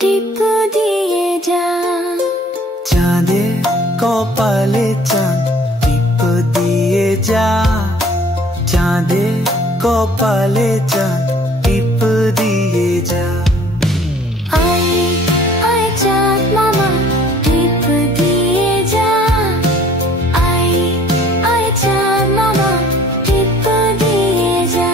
টিপ দিয়ে যা। চাঁদে কপালে চাঁদ টিপ দিয়ে যা। চাঁদে কপালে চাঁদ টিপ দিয়ে যা। আয় আয় চাঁদ মামা টিপ দিয়ে যা। আয় আয় চাঁদ মামা টিপ দিয়ে যা।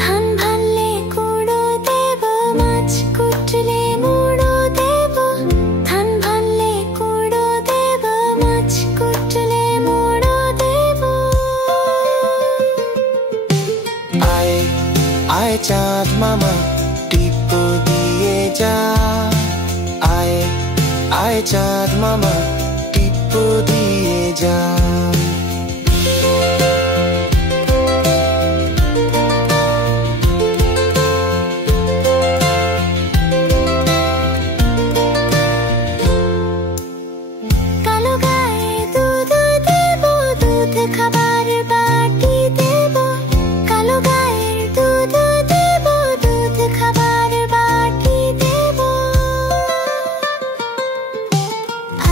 ধান ভাললে কুড়ো দেব, মাছ কুটলে মুড়ো দেব। ধান ভাললে কুড়ো দেব, মাছ কুটলে মুড়ো দেব। আয় আয় চাঁদ মামা টিপ দিয়ে যা। আয় আয় চাঁদ মামা টিপ দিয়ে যা। কালো গায়ে দুধ দেব, দুধ খাবার বাটি দেব। কালো গায়ের দুধ দেব, দুধ খাবার বাটি দেব।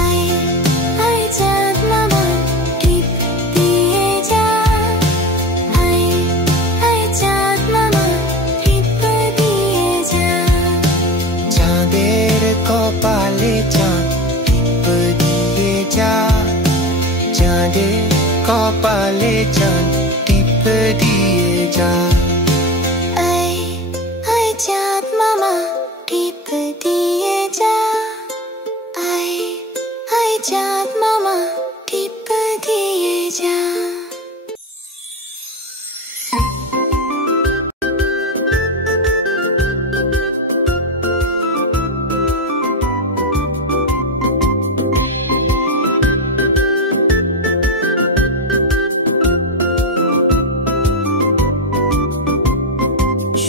আয় আয় চাঁদ মামা টিপ দিয়ে যা। আয় আয় চাঁদ মামা টিপ দিয়ে যা। চাঁদের কপালে চাঁদ টিপ দিয়ে যা। চাঁদের কপালে চাঁদ টিপ দিয়ে যা। আয় আয় চাঁদ মামা টিপ দিয়ে যা। আয় আয় চাঁদ মামা টিপ দিয়ে যা।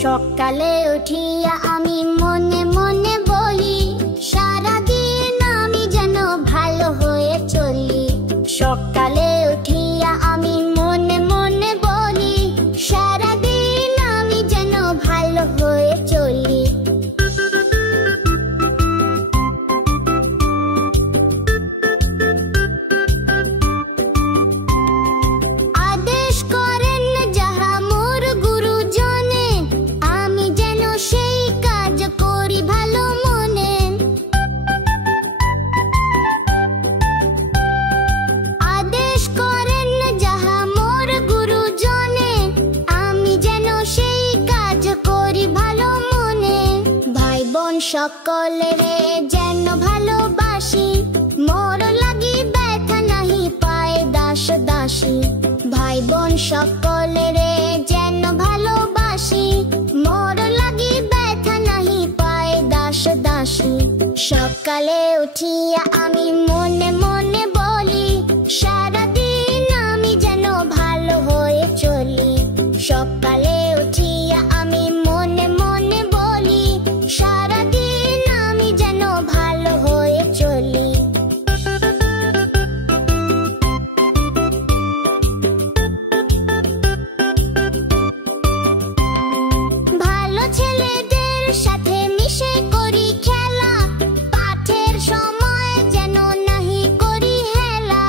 সকালে উঠিয়া আমি মনে মনে বলি, সারাদিন আমি যেন ভালো হয়ে চলি। সকালে উঠিয়া আমি মনে মনে বলি, সারাদিন আমি যেন ভালো হয়ে চলি। আদেশ করেন যাহা মোর গুরুজনে, আমি যেন সেই কাজ করি ভালো মনে। আদেশ করেন যাহা মোর গুরুজনে, আমি যেন সেই কাজ করি ভালো মনে। ভাই বোন সকলেরে যেন ভালোবাসি, মোর লাগি ব্যথা নাহি পায় দাস দাসী। ভাই বোন সকলেরে যেন ভালোবাসি, মোর লাগি ব্যথা নাহি পায় দাস দাসী। সকালে উঠিয়া আমি মনে মনে বলি, সারাদিন আমি যেন ভালো হয়ে চলি। সকালে উঠিয়া আমি মনে মনে বলি, সারাদিন আমি যেন ভালো হয়ে চলি। ভালো ছেলেদের সাথে মিশে করি খেলা, পাঠের সময় যেন নাহি করি হেলা।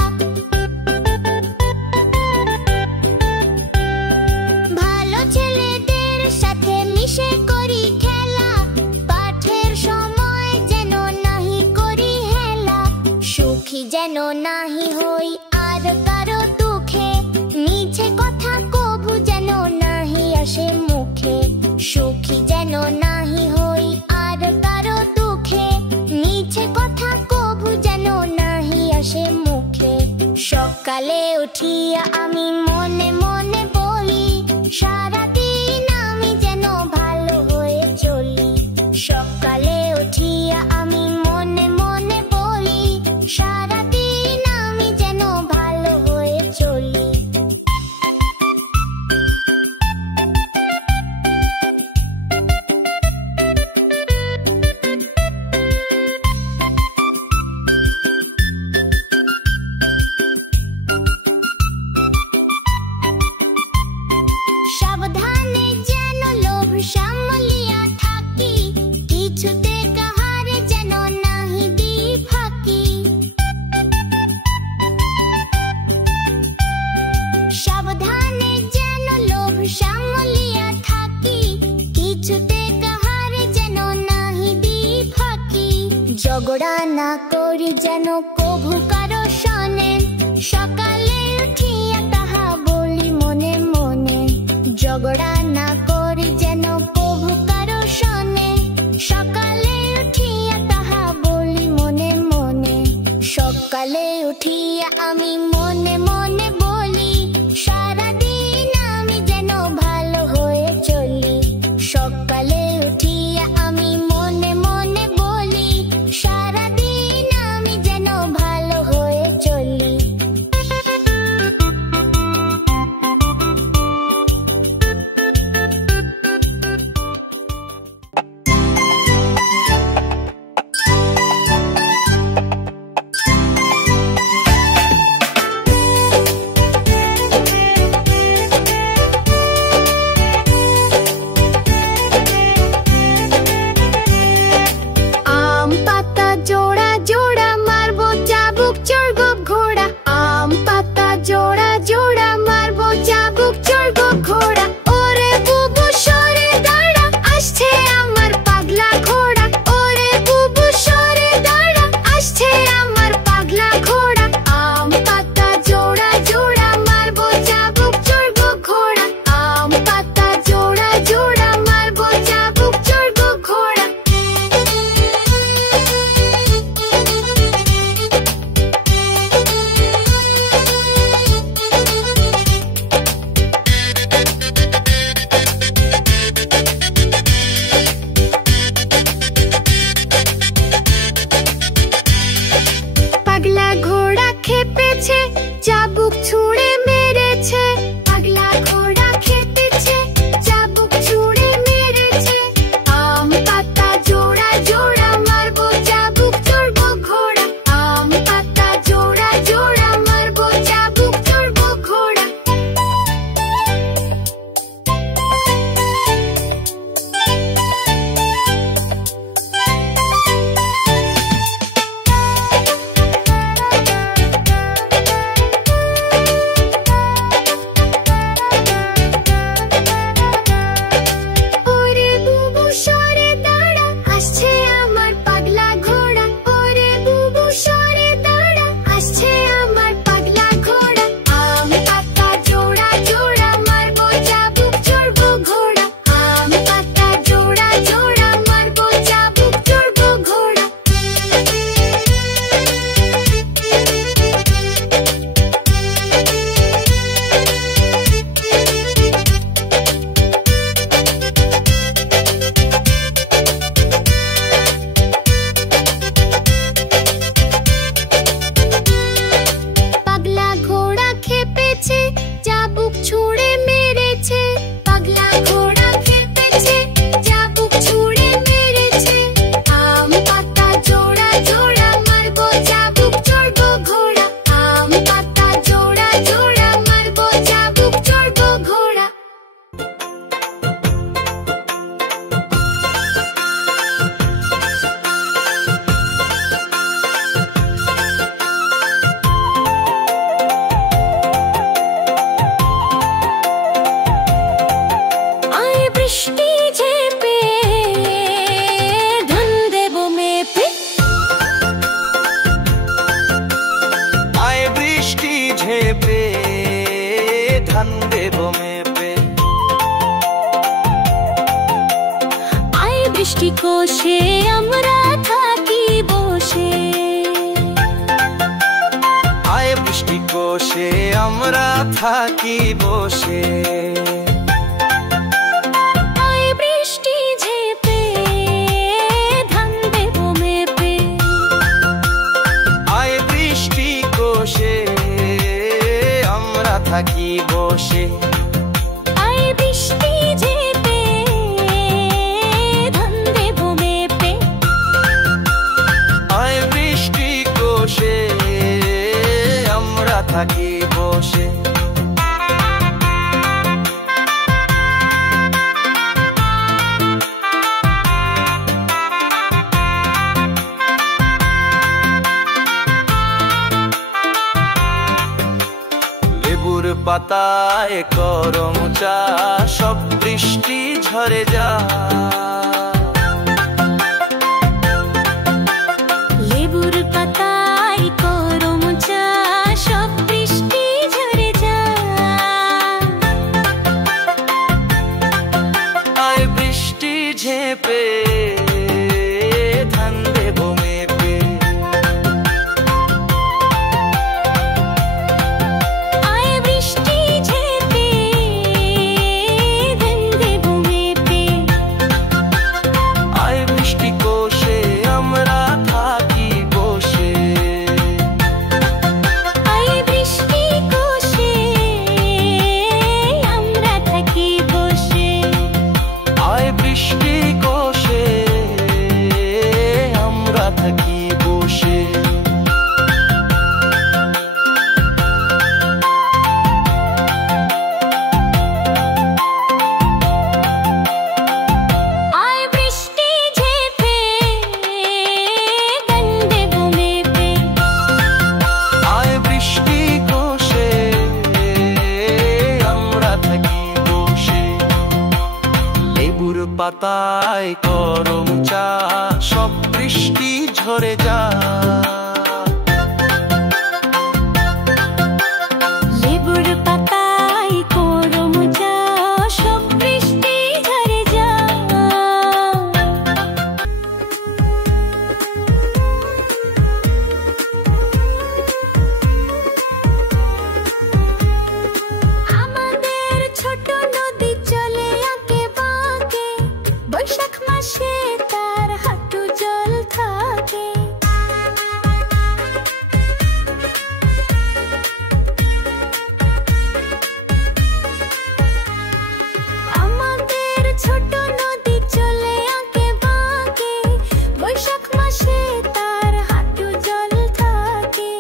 ভালো ছেলেদের সাথে মিশে করি খেলা, পাঠের সময় যেন নাহি করি হেলা। সুখী যেন নাহি হই আর কারো দুঃখে, মিছে কথা কভু যেন নাহি আসে মুখে। সুখী যেন নাহি হই আর কারো দুঃখে, মিছে কথা কভু যেন নাহি আসে মুখে। সকালে উঠিয়া আমি মনে মনে বলি, সারাদিন আমি যেন ভালো হয়ে চলি। সকালে উঠিয়া আমি মনে মনে বলি, সারাদিন আমি যেন ভালো হয়ে চলি। ঝগড়া না করি যেন কভু কারো সনে, সকালে উঠিয়া তাহা বলি মনে মনে। ঝগড়া না করি যেন কভু কারো সনে, সকালে উঠিয়া তাহা বলি মনে মনে। সকালে উঠিয়া আমি মনে মনে বলি, সারাদিন আমি যেন ভালো হয়ে চলি। সকালে উঠিয়া আমি মনে মনে বলি, সারাদিন আমি যেন ভালো হয়ে চলি। বৃষ্টিকোষে আমরা থাকি বসে, আয় বৃষ্টিকোষে আমরা থাকি বসে। আয় বৃষ্টি ঝেপে ধান দেব মেপে, আয় বৃষ্টিকোষে আমরা থাকি বসে। আয় বৃষ্টি ঝেপে ধান দেব মেপে, আয় বৃষ্টিকোষে আমরা থাকি বসে। লেবুর পাতায় করম চা, সব বৃষ্টি ঝরে যা। থাকি বসে। আয় বৃষ্টি ঝেঁপে গান দেবো মেপে, আয় বৃষ্টি কোষে আমরা থাকি বসে। লেবুর পাতায় গরম চা সব বৃষ্টি ঝরে যা। লেবুর পাতায় গরম চা সব বৃষ্টি ঝরে যা। আমাদের ছোট নদী চলে আঁকে বাঁকে, বৈশাখ মাসে তার হাঁটু জল থাকে। আমাদের ছোট নদী চলে আঁকে বাঁকে, বৈশাখ মাসে তার হাঁটু জল থাকে।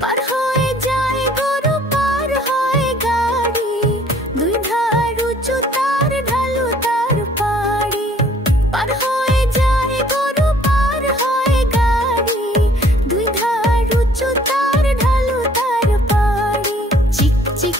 পার হয়ে যায় গরু, পার হয় গাড়ি, দুই ধার উঁচু তার ঢালু তার পাড়ি। পার হয়ে যায় গরু, পার হয় গাড়ি, দুই ধার উঁচু তার ঢালু তার পাড়ি। চিক চিক